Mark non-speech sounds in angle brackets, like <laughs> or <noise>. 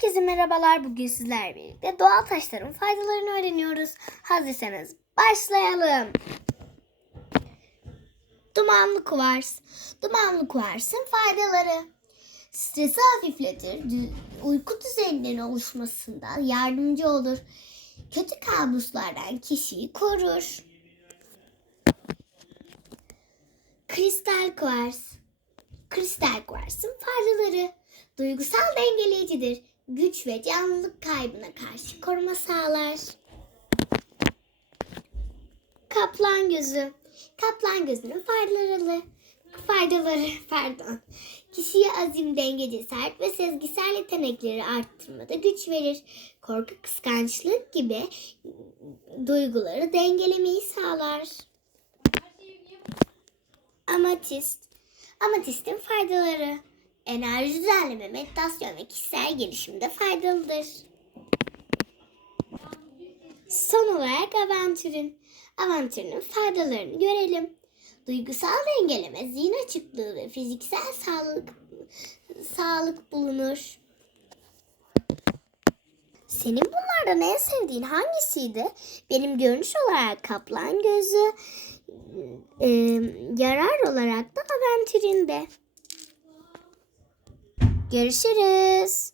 Herkese merhabalar. Bugün sizlerle birlikte doğal taşların faydalarını öğreniyoruz. Hazırsanız başlayalım. Dumanlı kuvars. Dumanlı kuvarsın faydaları. Stresi hafifletir, uyku düzeninin oluşmasında yardımcı olur. Kötü kabuslardan kişiyi korur. Kristal kuvars. Kristal kuvarsın faydaları. Duygusal dengeleyicidir. Güç ve canlılık kaybına karşı koruma sağlar. Kaplan gözü. Kaplan gözünün faydaları. Faydaları <laughs> pardon. Kişiye azim, denge, cesaret ve sezgisel yetenekleri arttırmada güç verir. Korku, kıskançlık gibi duyguları dengelemeyi sağlar. Amatist. Amatistin faydaları. Enerji düzenleme, meditasyon ve kişisel gelişimde faydalıdır. Son olarak avantürün. Avantürün faydalarını görelim. Duygusal dengeleme, zihin açıklığı ve fiziksel sağlık sağlık bulunur. Senin bunlardan en sevdiğin hangisiydi? Benim görünüş olarak kaplan gözü, e, yarar olarak da aventürinde. Görüşürüz.